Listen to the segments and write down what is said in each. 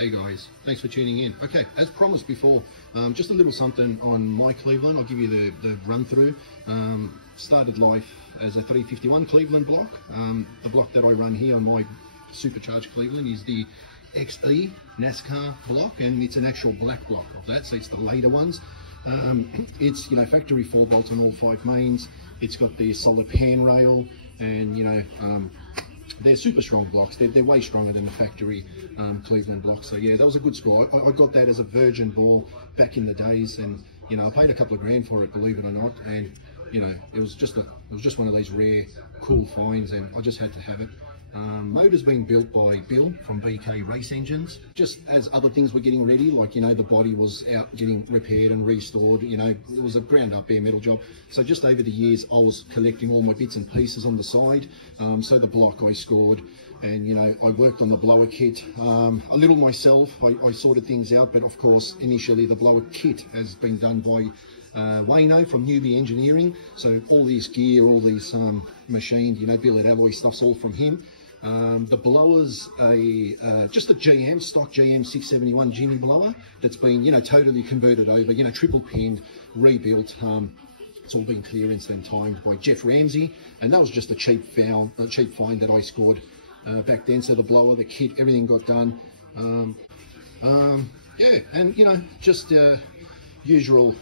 Hey guys, thanks for tuning in. Okay, as promised before, just a little something on my Cleveland. I'll give you the run through. Started life as a 351 Cleveland block. The block that I run here on my Supercharged Cleveland is the XE NASCAR block, and it's an actual black block of that, so it's the later ones. It's, you know, factory 4 bolt on all 5 mains. It's got the solid handrail, and you know, they're super strong blocks. They're way stronger than the factory Cleveland blocks. So yeah, that was a good score. I got that as a virgin ball back in the days, and you know, I paid a couple of grand for it, believe it or not. And you know, it was just one of these rare, cool finds, and I just had to have it. Motor's being built by Bill from BK Race Engines. Just as other things were getting ready, like, you know, the body was out getting repaired and restored, you know, it was a ground up bare metal job. So just over the years, I was collecting all my bits and pieces on the side. So the block I scored, and, you know, I worked on the blower kit a little myself. I sorted things out, but of course, initially the blower kit has been done by Wayno from Newbie Engineering. So all these gear, all these machined, you know, billet alloy stuff's all from him. The blower's just a GM, stock GM671 Jimmy blower that's been, you know, totally converted over, you know, triple pinned, rebuilt. It's all been clearanced and timed by Jeff Ramsey, and that was just a cheap find that I scored back then. So the blower, the kit, everything got done. Yeah, and you know, just usual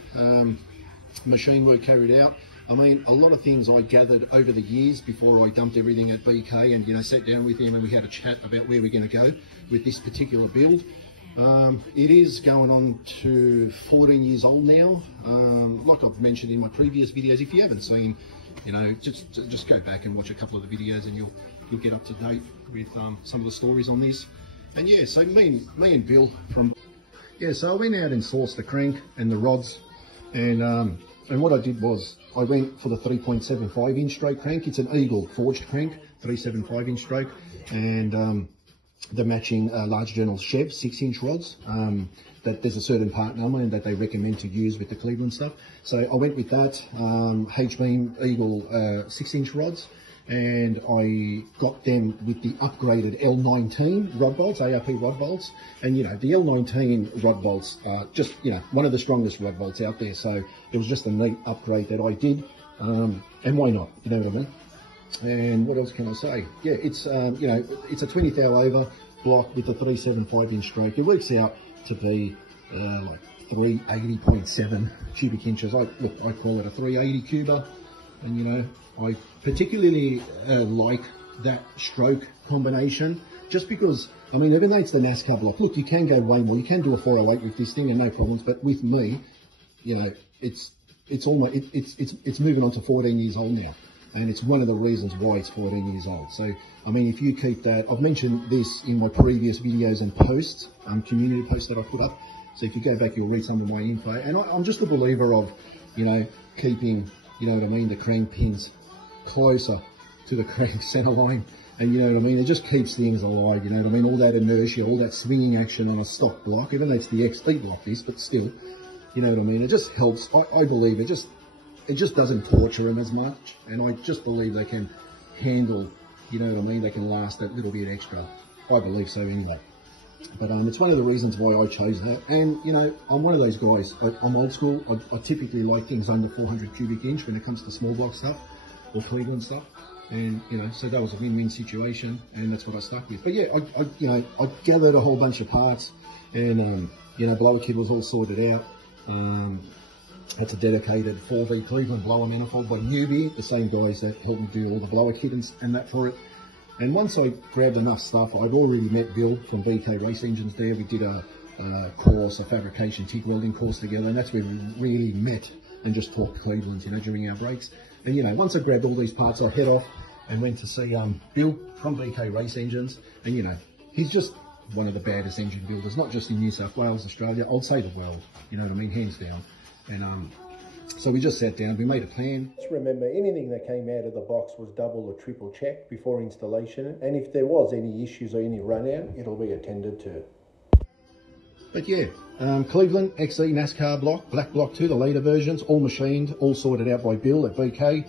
machine work carried out. I mean, a lot of things I gathered over the years before I dumped everything at BK, and, you know, sat down with him and we had a chat about where we're going to go with this particular build. It is going on to 14 years old now. Like I've mentioned in my previous videos, if you haven't seen, you know, just go back and watch a couple of the videos and you'll get up to date with some of the stories on this. And yeah, so me and Bill from... Yeah, so I went out and sourced the crank and the rods, and what I did was I went for the 3.75 inch stroke crank. It's an Eagle forged crank, 375 inch stroke, and the matching large journal Chev 6 inch rods. That there's a certain part number and that they recommend to use with the Cleveland stuff. So I went with that H-beam Eagle 6 inch rods, and I got them with the upgraded L19 rod bolts, ARP rod bolts. And you know, the L19 rod bolts are just, you know, one of the strongest rod bolts out there. So it was just a neat upgrade that I did, and why not, you know what I mean? And what else can I say? Yeah, it's you know, it's a 20 thou over block with a 375 inch stroke. It works out to be like 380.7 cubic inches. I call it a 380 cuber, and you know, I particularly like that stroke combination, just because, I mean, even though it's the NASCAR block, look, you can go way more. You can do a 408 with this thing and no problems, but with me, you know, it's almost, it's moving on to 14 years old now, and it's one of the reasons why it's 14 years old. So, I mean, if you keep that, I've mentioned this in my previous videos and posts, community posts that I put up. So if you go back, you'll read some of my info, and I'm just a believer of, you know, keeping, you know what I mean, the crank pins closer to the crank center line, and you know what I mean, it just keeps things alive, you know what I mean, all that inertia, all that swinging action on a stock block, even though it's the XE block this, but still, you know what I mean, it just helps. I believe it just doesn't torture them as much, and I just believe they can handle, you know what I mean, they can last that little bit extra. I believe so anyway. But it's one of the reasons why I chose that. And you know, I'm one of those guys, I'm old school. I typically like things under 400 cubic inch when it comes to small block stuff or Cleveland stuff, and you know, so that was a win-win situation, and that's what I stuck with. But yeah, I gathered a whole bunch of parts, and you know, blower kit was all sorted out. That's a dedicated 4V Cleveland blower manifold by Newbie, the same guys that helped me do all the blower kit and that for it. And once I grabbed enough stuff, I'd already met Bill from BK Race Engines there. We did a course, a fabrication TIG welding course together, and that's where we really met and just talked Cleveland, you know, during our breaks. And you know, once I grabbed all these parts, I head off and went to see Bill from BK Race Engines, and you know, he's just one of the baddest engine builders, not just in New South Wales, Australia, I'd say the world, you know what I mean, hands down. And so we just sat down, we made a plan. Just remember, anything that came out of the box was double or triple checked before installation, and if there was any issues or any run out, it'll be attended to. But yeah, Cleveland XE NASCAR block, black block 2, the later versions, all machined, all sorted out by Bill at BK.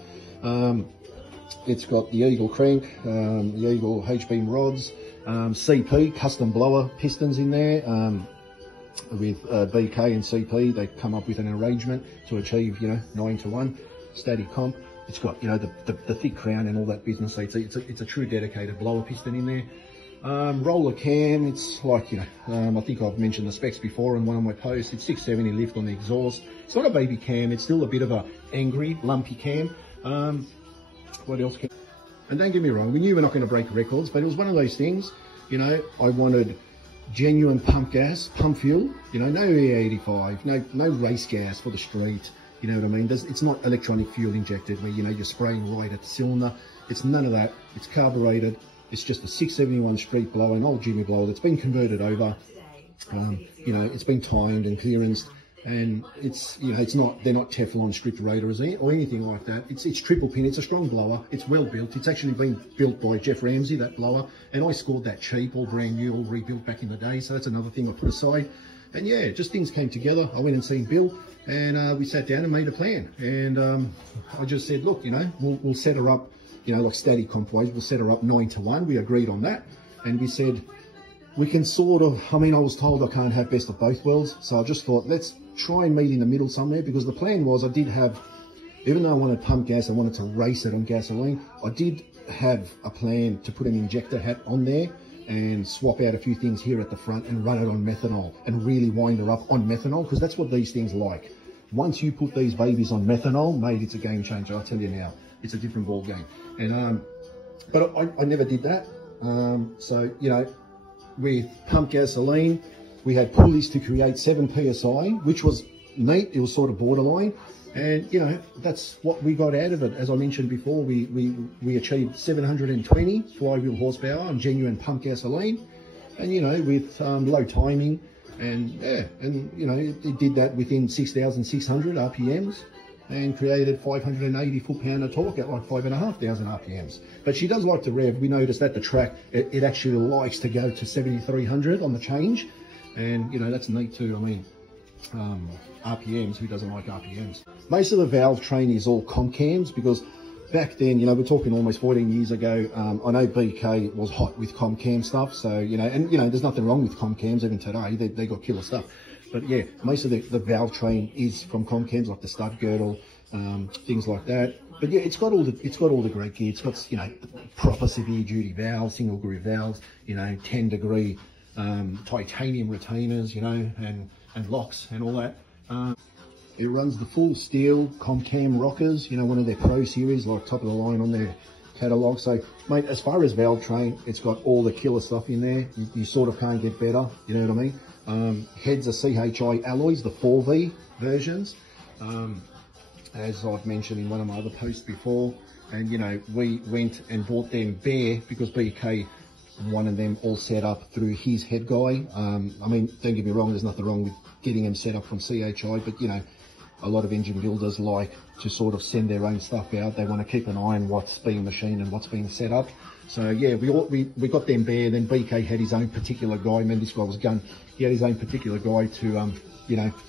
It's got the Eagle crank, the Eagle H-beam rods, CP, custom blower pistons in there. With BK and CP, they come up with an arrangement to achieve, 9-to-1 static comp. It's got, the thick crown and all that business. So it's a true dedicated blower piston in there. Roller cam, it's like, I think I've mentioned the specs before in one of my posts. It's 670 lift on the exhaust. It's not a baby cam. It's still a bit of a angry, lumpy cam. What else? And don't get me wrong, we knew we're not going to break records, but it was one of those things, I wanted genuine pump gas, pump fuel, no E85, no race gas for the street, you know what I mean? It's not electronic fuel injected where, you're spraying right at the cylinder. It's none of that. It's carbureted. It's just a 671 street blower, an old Jimmy blower that's been converted over. It's been timed and clearanced, and it's, they're not Teflon stripped rotors or anything like that. It's triple pin. It's a strong blower. It's well built. It's actually been built by Jeff Ramsey, that blower, and I scored that cheap, all brand new, all rebuilt back in the day. So that's another thing I put aside. And yeah, just things came together. I went and seen Bill, and we sat down and made a plan. And I just said, look, we'll set her up, like static comp wise, we'll set her up 9-to-1. We agreed on that, and we said we can sort of, I was told I can't have best of both worlds, so I just thought let's try and meet in the middle somewhere, because the plan was I did have, even though I wanted pump gas, I wanted to race it on gasoline, I did have a plan to put an injector hat on there and swap out a few things here at the front and run it on methanol and really wind her up on methanol, because that's what these things like. Once you put these babies on methanol, mate, it's a game changer, I'll tell you now. It's a different ball game. And but I never did that. So, with pump gasoline, we had pulleys to create 7 PSI, which was neat. It was sort of borderline. And, that's what we got out of it. As I mentioned before, we achieved 720 flywheel horsepower on genuine pump gasoline. And, with low timing. And, yeah, and, it did that within 6,600 RPMs. And created 580 foot-pound of torque at like 5,500 RPMs. But she does like to rev. We noticed at the track, it actually likes to go to 7,300 on the change. And, that's neat too. RPMs, who doesn't like RPMs? Most of the valve train is all comp cams, because back then, we're talking almost 14 years ago, I know BK was hot with comp cam stuff. So, and there's nothing wrong with comp cams even today. They got killer stuff. But yeah, most of the valve train is from comp cams, like the stud girdle, things like that. But yeah, it's got all the great gear. It's got, proper severe duty valves, single groove valves, 10-degree titanium retainers, and locks and all that. It runs the full steel comp cam rockers, one of their Pro series, like top of the line on their catalogue. So, mate, as far as valve train, it's got all the killer stuff in there. You sort of can't get better, you know what I mean? Heads are CHI alloys, the 4V versions, as I've mentioned in one of my other posts before. And, we went and bought them bare because BK wanted them all set up through his head guy. Don't get me wrong, there's nothing wrong with getting them set up from CHI, but, a lot of engine builders like to sort of send their own stuff out. They want to keep an eye on what's being machined and what's being set up. So yeah, we got them bare. Then BK had his own particular guy. Man, this guy was gun. He had his own particular guy to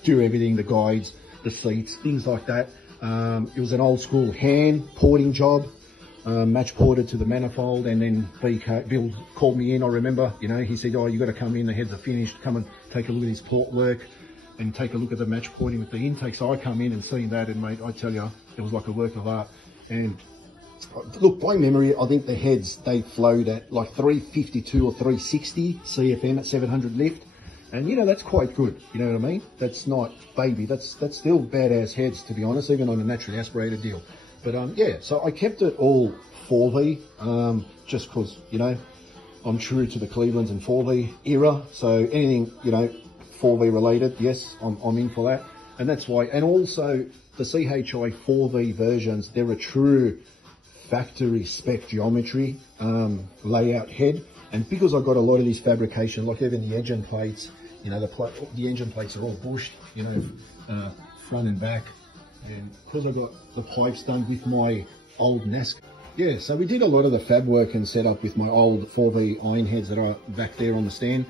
do everything, the guides, the seats, things like that. It was an old school hand porting job, match ported to the manifold. And then Bill called me in. I remember, he said, "Oh, you got to come in. The heads are finished. Come and take a look at his port work and take a look at the match porting with the intake." So I come in and seen that, and mate, I tell you, it was like a work of art. And look, by memory, I think the heads, they flowed at like 352 or 360 CFM at 700 lift. And, that's quite good. You know what I mean? That's not baby. That's still badass heads, to be honest, even on a naturally aspirated deal. But, yeah, so I kept it all 4V, just because, I'm true to the Clevelands and 4V era. So anything, 4V related, yes, I'm in for that. And that's why, and also the CHI 4V versions, they're a true factory spec geometry layout head. And because I got a lot of these fabrication, like even the engine plates, the engine plates are all bushed, front and back. And because I got the pipes done with my old NASCAR. Yeah, so we did a lot of the fab work and setup with my old 4V iron heads that are back there on the stand.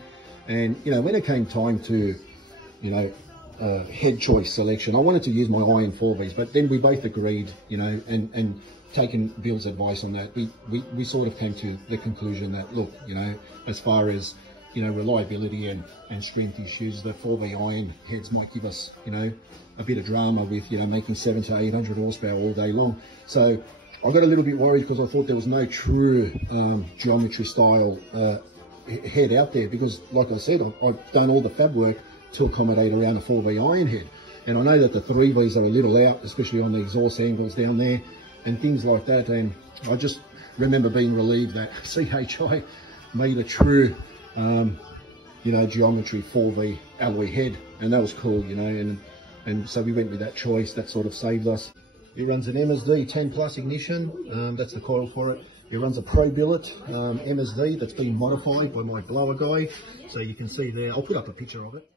And, when it came time to, head choice selection, I wanted to use my iron 4Vs, but then we both agreed, and taken Bill's advice on that, we sort of came to the conclusion that, look, you know, as far as, you know, reliability and strength issues, the 4V iron heads might give us, you know, a bit of drama with, you know, making 700 to 800 horsepower all day long. So I got a little bit worried because I thought there was no true geometry style head out there, because like I said, I've done all the fab work to accommodate around a 4V iron head. And I know that the 3Vs are a little out, especially on the exhaust angles down there and things like that. And I just remember being relieved that CHI made a true, you know, geometry 4V alloy head, and that was cool, you know, and so we went with that choice. That sort of saved us. It runs an MSD 10 plus ignition, that's the coil for it. It runs a Pro Billet MSD that's been modified by my blower guy. So you can see there, I'll put up a picture of it.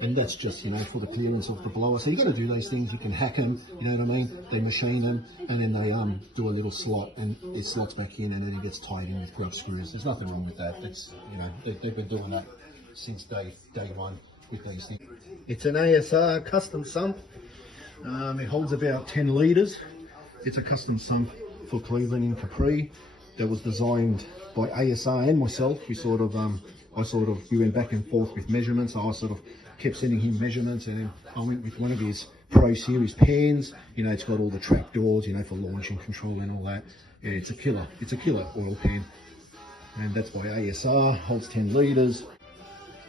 And that's just, you know, for the clearance of the blower. So you got to do those things. You can hack them, you know what I mean? They machine them, and then they do a little slot, and it slots back in, and then it gets tied in with grub screws. There's nothing wrong with that. That's, you know, they've been doing that since day one with these things. It's an ASR custom sump. It holds about 10 litres. It's a custom sump for Cleveland in Capri that was designed by ASR and myself. We sort of, we went back and forth with measurements. I sort of kept sending him measurements, and then I went with one of his Pro Series pans. You know, it's got all the trap doors, you know, for launch and control and all that. Yeah, it's a killer. It's a killer oil pan, and that's by ASR. Holds 10 litres.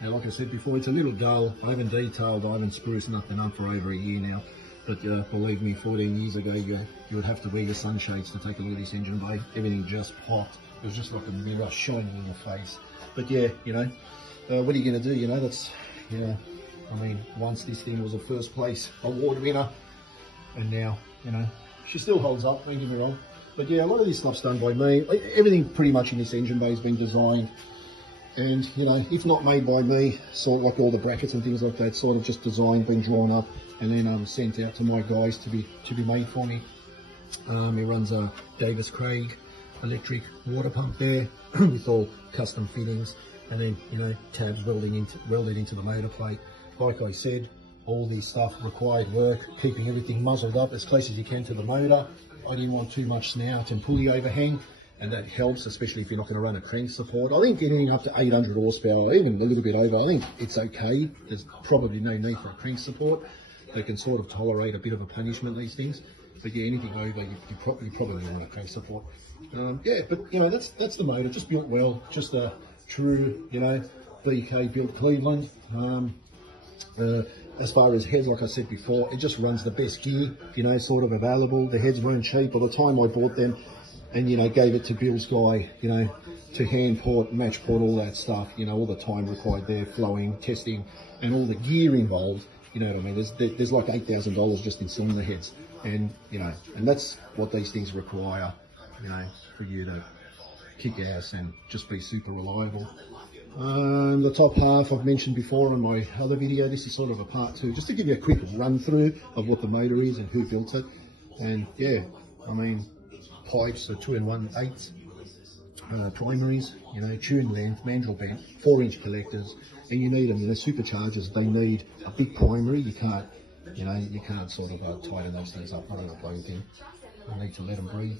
Now, like I said before, it's a little dull. I haven't detailed, I haven't spruced nothing up for over a year now. But believe me, 14 years ago, you would have to wear your sunshades to take a look at this engine bay. Everything just popped. It was just like a mirror shining in your face. But yeah, you know, what are you going to do? You know, that's, you know, I mean, once this thing was a first place award winner, and now, you know, she still holds up, don't get me wrong. But yeah, a lot of this stuff's done by me. Everything pretty much in this engine bay has been designed, and, you know, if not made by me, sort of like all the brackets and things like that, sort of just designed, been drawn up, and then sent out to my guys to be made for me. He runs a Davis Craig electric water pump there with all custom fittings, and then, you know, tabs welded into the motor plate. Like I said, all this stuff required work, keeping everything muzzled up as close as you can to the motor. I didn't want too much snout and pulley overhang, and that helps, especially if you're not going to run a crank support. I think anything up to 800 horsepower, even a little bit over, I think it's okay. There's probably no need for a crank support. They can sort of tolerate a bit of a punishment, these things. But yeah, anything over, you probably want a crank support. Yeah, but, you know, that's the motor, just built well, just a true, you know, BK built Cleveland. As far as heads, like I said before, it just runs the best gear, you know, sort of available. The heads weren't cheap. By the time I bought them and, you know, gave it to Bill's guy, you know, to hand port, match port, all that stuff, you know, all the time required there, flowing, testing, and all the gear involved, you know what I mean? There's like $8,000 just in cylinder heads. And, you know, and that's what these things require, you know, for you to kick ass and just be super reliable. The top half I've mentioned before on my other video. This is sort of a part two, just to give you a quick run through of what the motor is and who built it. And yeah, I mean, pipes are 2 1/8 primaries, you know, tune length, mandrel bent, 4-inch collectors, and you need them. You know, superchargers, they need a big primary. You can't, you know, you can't sort of tighten those things up. I don't know, blown thing. I need to let them breathe.